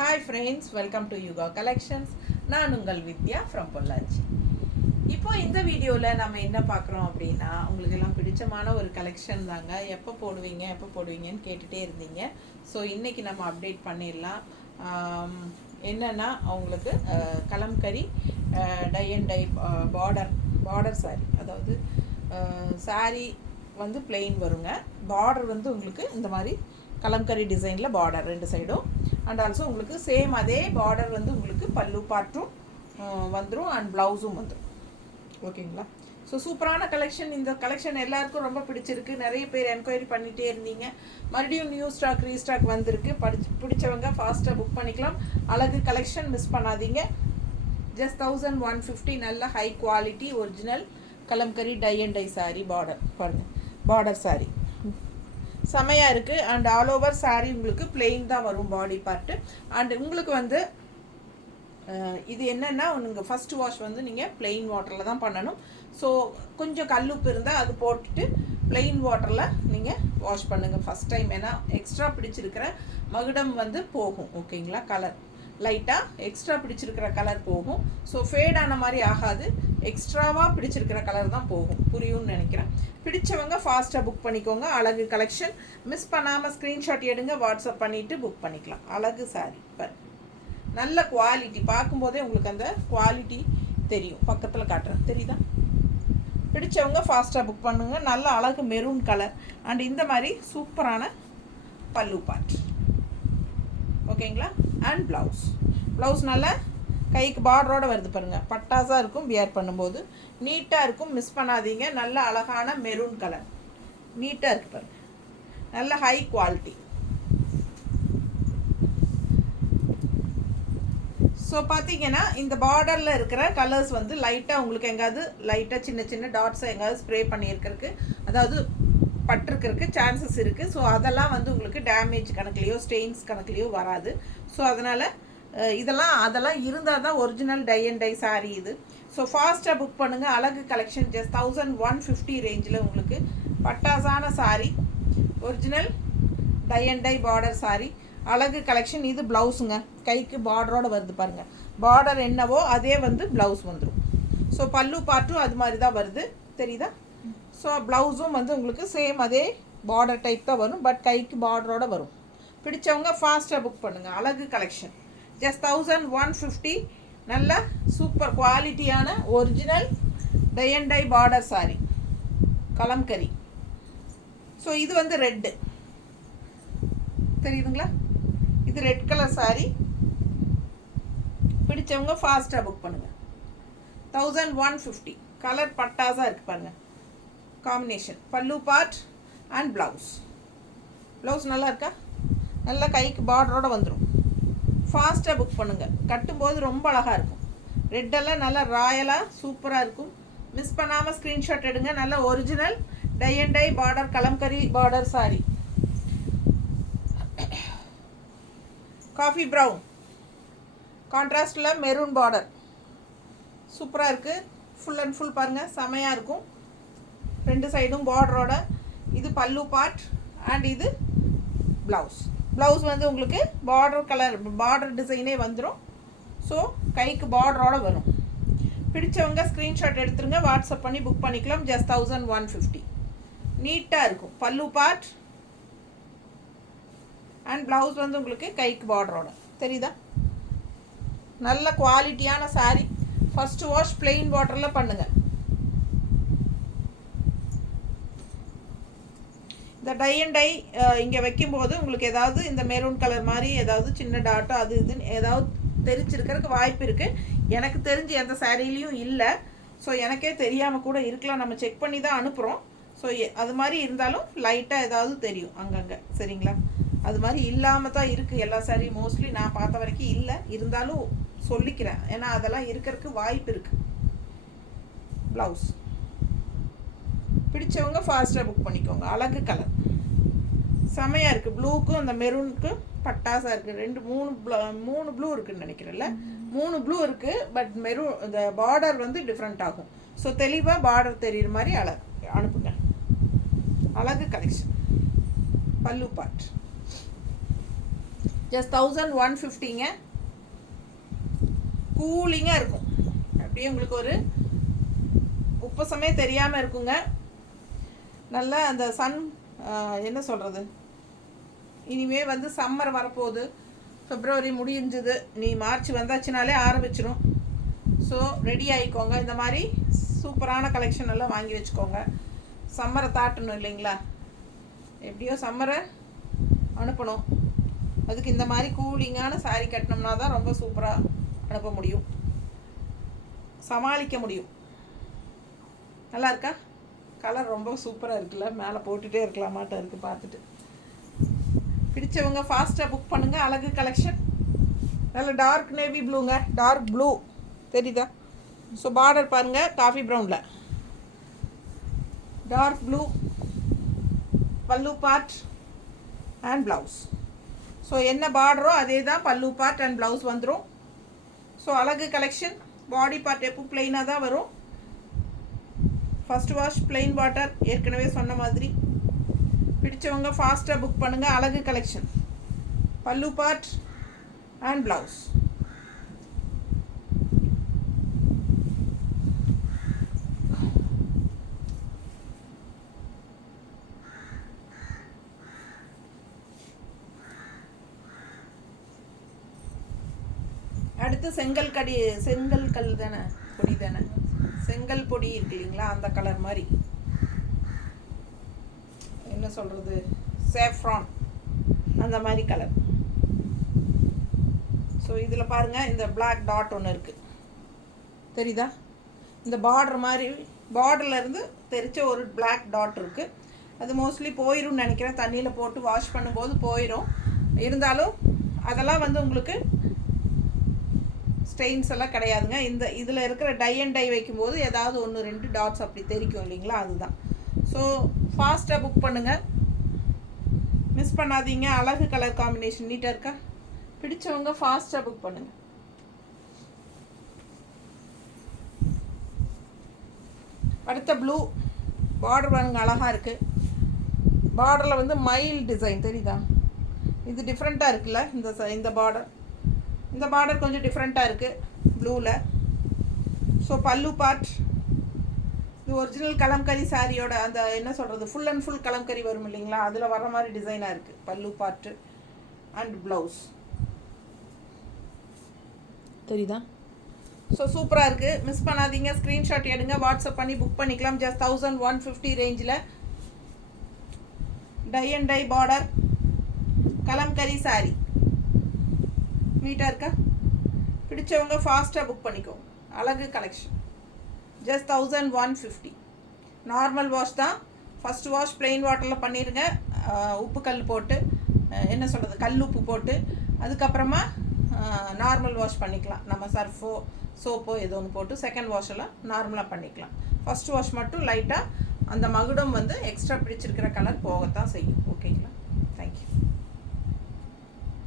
Hi friends, welcome to Yuga collections. நான் உங்கள் வித்யா from Pollachi. இப்போ இந்த வீடியோவில் நம்ம என்ன பார்க்குறோம் அப்படின்னா, உங்களுக்கு எல்லாம் பிடிச்சமான ஒரு கலெக்ஷன் தாங்க. எப்போ போடுவீங்கன்னு கேட்டுகிட்டே இருந்தீங்க. ஸோ இன்றைக்கி நம்ம அப்டேட் பண்ணிடலாம். என்னென்னா அவங்களுக்கு Kalamkari tie and dye border sari, அதாவது சாரீ வந்து பிளெயின் வருங்க. பார்டர் வந்து உங்களுக்கு இந்த மாதிரி கலம்கரி டிசைனில் பார்டர் ரெண்டு சைடும், அண்ட் ஆல்சோ உங்களுக்கு சேம் அதே பார்டர் வந்து உங்களுக்கு பல்லு பார்ட்டும் வந்துடும் அண்ட் ப்ளவுஸும் வந்துடும். ஓகேங்களா? ஸோ சூப்பரான கலெக்ஷன். இந்த கலெக்ஷன் எல்லாருக்கும் ரொம்ப பிடிச்சிருக்கு. நிறைய பேர் என்கொயரி பண்ணிகிட்டே இருந்தீங்க. மறுபடியும் நியூ ஸ்டாக் ரீஸ்டாக் வந்திருக்கு. பிடிச்சவங்க ஃபாஸ்ட்டாக புக் பண்ணிக்கலாம். அழகு கலெக்ஷன் மிஸ் பண்ணாதீங்க. ஜஸ்ட் 1150. நல்ல high quality original Kalamkari tie and dye sari. Border பாருங்கள், பார்டர் சாரீ செமையாக இருக்குது. அண்ட் ஆல் ஓவர் சாரீ உங்களுக்கு பிளெயின் தான் வரும் பாடி பார்ட்டு. அண்ட் உங்களுக்கு வந்து இது என்னென்னா, நீங்கள் ஃபஸ்ட்டு வாஷ் வந்து நீங்கள் பிளெயின் வாட்டரில் தான் பண்ணணும். ஸோ கொஞ்சம் கல்லுப்பு இருந்தால் அது போட்டுட்டு பிளெயின் வாட்டரில் நீங்கள் வாஷ் பண்ணுங்கள் ஃபஸ்ட் டைம். ஏன்னா எக்ஸ்ட்ரா பிடிச்சிருக்கிற மகுடம் வந்து போகும். ஓகேங்களா? கலர் லைட்டாக எக்ஸ்ட்ரா பிடிச்சிருக்கிற கலர் போகும். ஸோ ஃபேடான மாதிரி ஆகாது, எக்ஸ்ட்ராவாக பிடிச்சிருக்கிற கலர் தான் போகும். புரியும்னு நினைக்கிறேன். பிடிச்சவங்க ஃபாஸ்ட்டாக புக் பண்ணிக்கோங்க. அழகு கலெக்ஷன் மிஸ் பண்ணாமல் ஸ்க்ரீன்ஷாட் எடுங்க, வாட்ஸ்அப் பண்ணிவிட்டு புக் பண்ணிக்கலாம். அழகு சாரி பர் நல்ல குவாலிட்டி. பார்க்கும்போதே உங்களுக்கு அந்த குவாலிட்டி தெரியும். பக்கத்தில் காட்டுறேன், தெரியுதா? பிடிச்சவங்க ஃபாஸ்ட்டாக புக் பண்ணுங்கள். நல்ல அழகு மெரூன் கலர் அண்ட் இந்த மாதிரி சூப்பரான பல்லு பார்ட். ஓகேங்களா? அண்ட் ப்ளவுஸ் நல்லா கைக்கு பார்டரோடு வருது பாருங்கள். பட்டாசாக இருக்கும், வியர் பண்ணும்போது நீட்டாக இருக்கும். மிஸ் பண்ணாதீங்க. நல்ல அழகான மெரூன் கலர், நீட்டாக இருக்குது பாருங்கள். நல்ல ஹை குவாலிட்டி. ஸோ பார்த்தீங்கன்னா இந்த பார்டரில் இருக்கிற கலர்ஸ் வந்து லைட்டாக உங்களுக்கு எங்காவது லைட்டாக சின்ன சின்ன டாட்ஸை எங்காவது ஸ்ப்ரே பண்ணியிருக்கிறதுக்கு, அதாவது பட்டிருக்கிறதுக்கு சான்சஸ் இருக்குது. ஸோ அதெல்லாம் வந்து உங்களுக்கு டேமேஜ் கணக்குலேயோ ஸ்டெயின்ஸ் கணக்குலேயோ வராது. ஸோ அதனால் அதெல்லாம் இருந்தால் தான் original tie and dye sari இது. ஸோ ஃபாஸ்ட்டாக புக் பண்ணுங்கள். அழகு கலெக்ஷன் ஜஸ்ட் 1150 ரேஞ்சில் உங்களுக்கு பட்டாசான sari, original tie and dye border sari. அழகு கலெக்ஷன். இது ப்ளவுஸுங்க, கைக்கு பார்டரோடு வருது பாருங்கள். பார்டர் என்னவோ அதே வந்து ப்ளவுஸ் வந்துடும். ஸோ பல்லு பார்ட்டும் அது மாதிரி தான் வருது, தெரியுதா? ஸோ ப்ளவுஸும் வந்து உங்களுக்கு சேம் அதே பார்டர் டைப் தான் வரும், பட் கைக்கு பார்டரோடு வரும். பிடிச்சவங்க ஃபாஸ்ட்டாக புக் பண்ணுங்கள். அழகு கலெக்ஷன் ஜஸ்ட் 1150. நல்ல சூப்பர் குவாலிட்டியான original tie and dye border sari Kalamkari. So இது வந்து ரெட்டு, தெரியுதுங்களா? இது ரெட் கலர் சாரீ. பிடிச்சவங்க ஃபாஸ்ட்டாக புக் பண்ணுங்கள். 1150. கலர் பட்டாஸாக இருக்குது பாருங்கள். காம்பினேஷன் பல்லு பார்ட் அண்ட் ப்ளவுஸ் நல்லா இருக்கா? நல்லா கைக்கு பார்டரோடு வந்துடும். ஃபாஸ்ட்டாக புக் பண்ணுங்கள். கட்டும்போது ரொம்ப அழகாக இருக்கும். ரெட்டெல்லாம் நல்லா ராயலாக சூப்பராக இருக்கும். மிஸ் பண்ணாமல் ஸ்க்ரீன்ஷாட் எடுங்க. நல்ல original tie and dye border Kalamkari border sari. Coffee brown கான்ட்ராஸ்டில் மெரூன் பார்டர் சூப்பராக இருக்குது. ஃபுல் அண்ட் ஃபுல் பாருங்கள், செமையாக இருக்கும். ரெண்டு சைடும் பார்டரோட. இது பல்லு பார்ட் அண்ட் இது ப்ளவுஸ் வந்து உங்களுக்கு பார்டர் டிசைனே வந்துடும். ஸோ கைக்கு பார்டரோட வரும். பிடிச்சவங்க ஸ்க்ரீன்ஷாட் எடுத்துருங்க, வாட்ஸ்அப் பண்ணி புக் பண்ணிக்கலாம். ஜஸ்ட் 1150. நீட்டாக இருக்கும். பல்லு பார்ட் அண்ட் ப்ளவுஸ் வந்து உங்களுக்கு கைக்கு பார்டரோட, தெரியுதா? நல்ல குவாலிட்டியான சாரீ. ஃபஸ்ட்டு வாஷ் பிளெயின் வாட்டரில் பண்ணுங்கள். இந்த டை அண்ட் டை இங்கே வைக்கும்போது உங்களுக்கு ஏதாவது இந்த மெரூன் கலர் மாதிரி ஏதாவது சின்ன டாட்டோ அது இதுன்னு ஏதாவது தெரிச்சிருக்கிறதுக்கு வாய்ப்பு இருக்குது. எனக்கு தெரிஞ்சு எந்த சாரீலையும் இல்லை. ஸோ எனக்கே தெரியாமல் கூட இருக்கலாம். நம்ம செக் பண்ணி தான் அனுப்புகிறோம். ஸோ அது மாதிரி இருந்தாலும் லைட்டாக ஏதாவது தெரியும் அங்கங்கே, சரிங்களா? அது மாதிரி இல்லாமல் தான் இருக்குது எல்லா சாரீ. மோஸ்ட்லி நான் பார்த்த வரைக்கும் இல்லை. இருந்தாலும் சொல்லிக்கிறேன், ஏன்னா அதெல்லாம் இருக்கிறதுக்கு வாய்ப்பு இருக்குது. ப்ளவுஸ் பிடிச்சவங்க ஃபாஸ்ட்டாக புக் பண்ணிக்கோங்க. அழகு கலர் செமையாக இருக்குது. ப்ளூக்கும் அந்த மெரூனுக்கும் பட்டாசாக இருக்குது. மூணு ப்ளூ இருக்குதுன்னு நினைக்கிறேன்ல. 3 ப்ளூ இருக்குது. பட் மெரூன் இந்த பார்டர் வந்து டிஃப்ரெண்ட் ஆகும். ஸோ தெளிவாக பார்டர் தெரியுற மாதிரி அனுப்புங்க. அழகு கலெக்ஷன். பல்லு பார்ட் ஜஸ்ட் 1150ங்க. கூலிங்காக இருக்கும், அப்படியே உங்களுக்கு ஒரு உப்பசமே தெரியாமல் இருக்குங்க. நல்லா அந்த சன் என்ன சொல்கிறது, இனிமே வந்து சம்மர் வரப்போகுது, பிப்ரவரி முடிஞ்சுது, நீ மார்ச் வந்தாச்சுனாலே ஆரம்பிச்சிடும். ஸோ ரெடி ஆகிக்கோங்க. இந்த மாதிரி சூப்பரான கலெக்ஷன் எல்லாம் வாங்கி வச்சுக்கோங்க. சம்மரை தாட்டணும் இல்லைங்களா, எப்படியோ சம்மரை அனுப்பணும். அதுக்கு இந்த மாதிரி கூலிங்கான சாரீ கட்டினோம்னா தான் ரொம்ப சூப்பராக அனுப்ப முடியும், சமாளிக்க முடியும். நல்லா இருக்கா? கலர் ரொம்ப சூப்பராக இருக்குல்ல, மேலே போட்டுகிட்டே இருக்கலாமாட்டம் இருக்குது. பார்த்துட்டு பிடிச்சவங்க ஃபாஸ்ட்டாக புக் பண்ணுங்கள். அழகு கலெக்ஷன், நல்ல டார்க் நேவி ப்ளூங்க, டார்க் ப்ளூ தெரியுதா? ஸோ பார்டர் பாருங்கள், காஃபி ப்ரௌனில் டார்க் ப்ளூ, பல்லு பார்ட் அண்ட் ப்ளவுஸ். ஸோ என்ன பார்டரோ அதே தான் பல்லு பார்ட் அண்ட் ப்ளவுஸ் வந்துடும். ஸோ அழகு கலெக்ஷன். பாடி பார்ட் எப்போ பிளெயினாக தான் வரும். ஃபஸ்ட் வாஷ் பிளெயின் வாட்டர், ஏற்கனவே சொன்ன மாதிரி. பிடிச்சவங்க ஃபாஸ்ட்டாக புக் பண்ணுங்கள். அழகு கலெக்ஷன், பல்லு பார்ட் அண்ட் ப்ளவுஸ். அடுத்து செங்கல் கல் தானே, பொடி தானே, செங்கல் பொடி இருக்கு இல்லைங்களா, அந்த கலர் மாதிரி என்ன சொல்கிறது, சேஃப்ரான் அந்த மாதிரி கலர். ஸோ இதில் பாருங்கள், இந்த பிளாக் டாட் ஒன்று இருக்குது தெரியுதா? இந்த பார்டர் மாதிரி, பார்டர்லேருந்து தெரிச்ச ஒரு பிளாக் டாட் இருக்குது. அது மோஸ்ட்லி போயிடும்னு நினைக்கிறேன், தண்ணியில் போட்டு வாஷ் பண்ணும்போது போயிடும். இருந்தாலும் அதெல்லாம் வந்து உங்களுக்கு ஸ்டெயின்ஸ் எல்லாம் கிடையாதுங்க. இந்த இதில் இருக்கிற டை அண்ட் டை வைக்கும்போது ஏதாவது 1-2 டாட்ஸ் அப்படி தெரிக்கும் இல்லைங்களா, அதுதான். ஸோ ஃபாஸ்ட்டாக புக் பண்ணுங்கள், மிஸ் பண்ணாதீங்க. அழகு கலர் காம்பினேஷன் நீட்டாக இருக்கா? பிடிச்சவங்க ஃபாஸ்ட்டாக புக் பண்ணுங்கள். அடுத்த ப்ளூ பார்டர் பாருங்க, அழகாக இருக்குது. பார்டரில் வந்து மைல் டிசைன் தெரியுதா? இது டிஃப்ரெண்ட்டாக இருக்குல்ல, இந்த பார்டர் கொஞ்சம் டிஃப்ரெண்ட்டாக இருக்குது ப்ளூவில். ஸோ பல்லு பார்ட், இது ஒரிஜினல் கலம்கரி சாரியோட அந்த என்ன சொல்கிறது, ஃபுல் அண்ட் ஃபுல் கலம்கரி வரும் இல்லைங்களா, அதில் வர மாதிரி டிசைனாக இருக்குது பல்லு பார்ட்டு அண்ட் ப்ளவுஸ் தெரியுதா? ஸோ சூப்பராக இருக்குது, மிஸ் பண்ணாதீங்க. ஸ்க்ரீன்ஷாட் எடுங்க, வாட்ஸ்அப் பண்ணி புக் பண்ணிக்கலாம். ஜஸ்ட் 1150 ரேஞ்சில் tie and dye border Kalamkari sari நீட்டாக இருக்கா? பிடிச்சவங்க ஃபாஸ்ட்டாக புக் பண்ணிக்கோங்க. அழகு கலெக்ஷன் ஜஸ்ட் 1150. நார்மல் வாஷ் தான். ஃபஸ்ட் வாஷ் பிளெயின் வாட்டரில் பண்ணிடுங்க, உப்பு கல் போட்டு, என்ன சொல்கிறது, கல் உப்பு போட்டு. அதுக்கப்புறமா நார்மல் வாஷ் பண்ணிக்கலாம், நம்ம சர்ஃபோ சோப்போ ஏதோ ஒன்று போட்டு. செகண்ட் வாஷெல்லாம் நார்மலாக பண்ணிக்கலாம். ஃபஸ்ட் வாஷ் மட்டும் லைட்டாக அந்த மகுடம் வந்து எக்ஸ்ட்ரா பிடிச்சிருக்கிற கலர் போகத்தான் செய்யும். ஓகேங்களா?